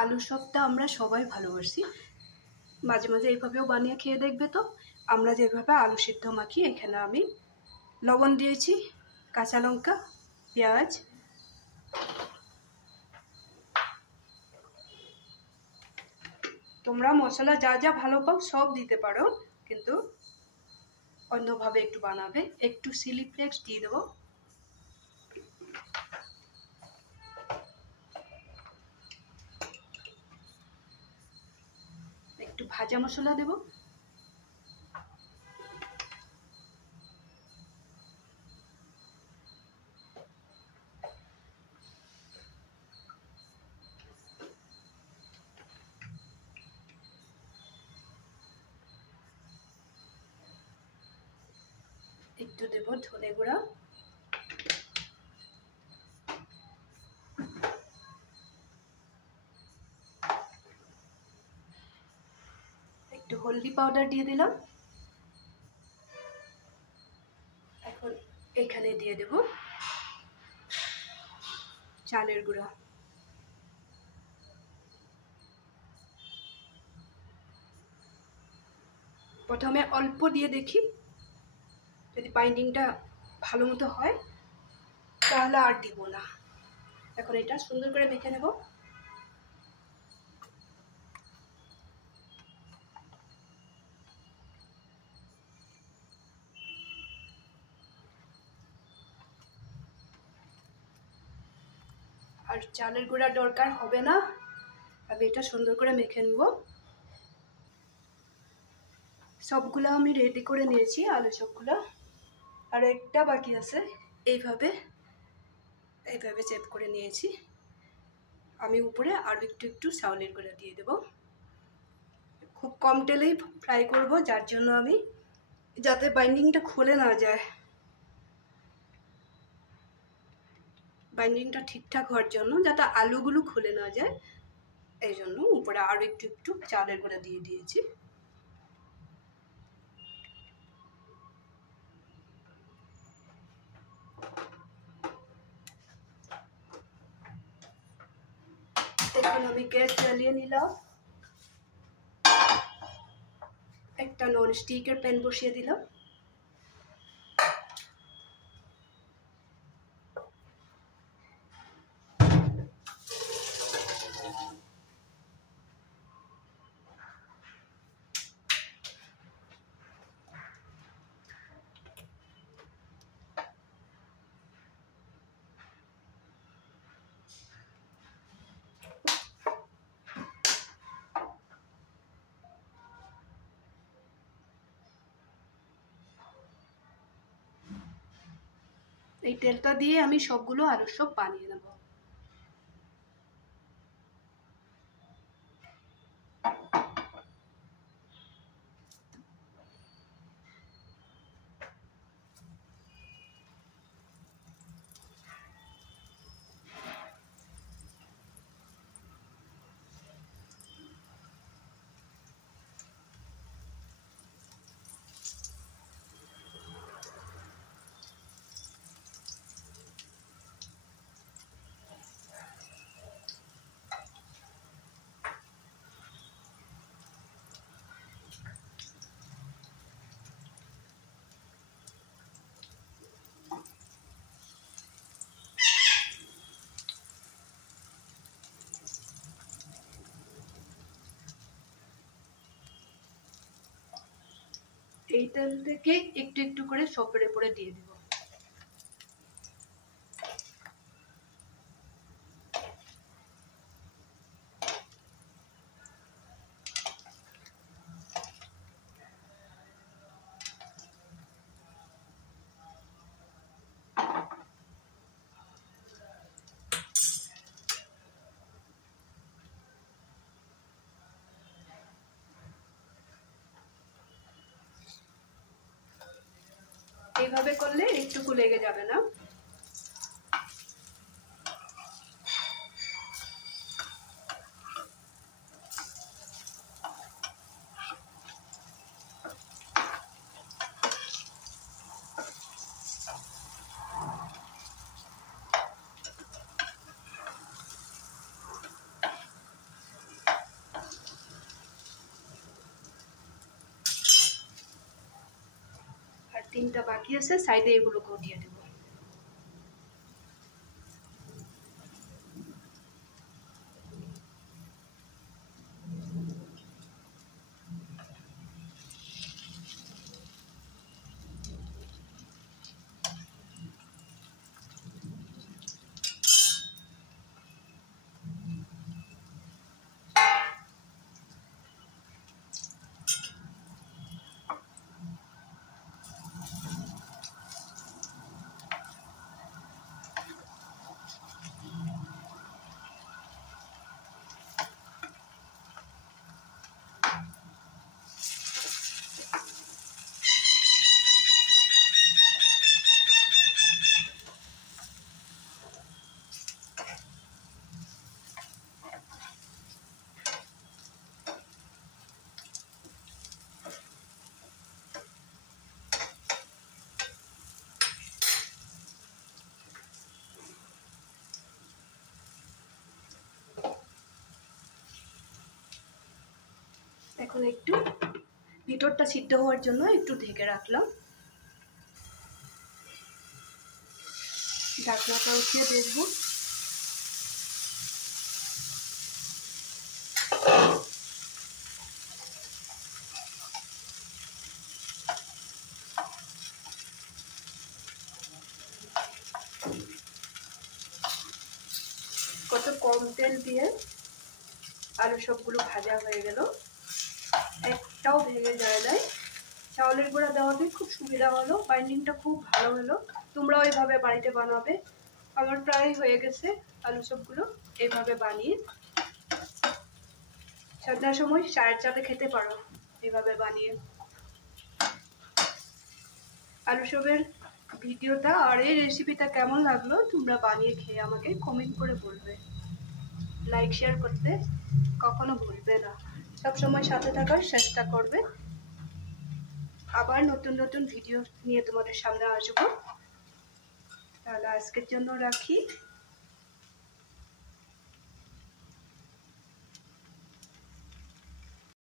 আলু চপটা আমরা সবাই ভালোবাসি, মাঝে মাঝে এইভাবেও বানিয়ে খেয়ে দেখবে। তো আমরা যেভাবে আলু সিদ্ধ মাখি, এখানে আমি লবণ দিয়েছি, কাঁচা লঙ্কা, পেঁয়াজ, তোমরা মশলা যা যা ভালো পাও সব দিতে পারো, কিন্তু অন্যভাবে একটু বানাবে। একটু চিলি ফ্লেক্স দিয়ে দেবো, একটু ভাজা মশলা দেব, একটু দেব ধনে গুঁড়া, একটু হলদি পাউডার দিয়ে দিলাম। এখন এখানে দিয়ে দেব চালের গুঁড়া। প্রথমে অল্প দিয়ে দেখি, যদি বাইন্ডিংটা ভালো মতো হয় তাহলে আর দিব না। এখন এটা সুন্দর করে মেখে নেব। আর চালের গুঁড়া দরকার হবে না, আমি এটা সুন্দর করে মেখে নেব। সবগুলো আমি রেডি করে নিয়েছি, আলু সবগুলো। আর একটা বাকি আছে, এইভাবে এইভাবে চেপ করে নিয়েছি। আমি উপরে আরও একটু একটু চাউলের গুঁড়া দিয়ে দেব। খুব কম তেলেই ফ্রাই করব, যার জন্য আমি, যাতে বাইন্ডিংটা খুলে না যায়, বাইন্ডিংটা ঠিকঠাক হওয়ার জন্য, যাতে আলুগুলো খুলে না যায়, এই জন্য উপরে আরও একটু একটু চালের গুঁড়া দিয়ে দিয়েছি। এখন আমি গ্যাস জ্বালিয়ে নিলাম, একটা নন স্টিকের প্যান বসিয়ে দিলাম। এই তেলটা দিয়ে আমি সবগুলো আলুর চপ বানিয়ে নেব। এই তেল থেকে একটু একটু করে চপের উপরে দিয়ে দিব। এইভাবে করলে একটুকু লেগে যাবে না। 3টা বাকি আছে, সাইডে এগুলো দিয়ে দেবো। এখন একটু ভিতরটা সিদ্ধ হওয়ার জন্য একটু ঢেকে রাখলাম। ঢাকনাটা উঠিয়ে দেখব। কত কম তেল দিয়ে আলু সবগুলো ভাজা হয়ে গেল, একটাও ভেঙে যায় নাই। চাউলের গুঁড়া দেওয়াতে খুব সুবিধা হলো, বাইন্ডিংটা খুব ভালো হলো। তোমরা ওইভাবে বাড়িতে বানাবে। আমার প্রায় হয়ে গেছে আলু সবগুলো। এইভাবে বানিয়ে সন্ধ্যার সময় চায়ের সাথে খেতে পারো এইভাবে বানিয়ে। আলু সবের ভিডিওটা আর এই রেসিপিটা কেমন লাগলো তোমরা বানিয়ে খেয়ে আমাকে কমেন্ট করে বলবে। লাইক শেয়ার করতে কখনো ভুলবে না, সবসময় সাথে থাকার চেষ্টা করবে। আবার নতুন নতুন ভিডিও নিয়ে তোমাদের সামনে আসবো। তাহলে আজকের জন্য রাখি।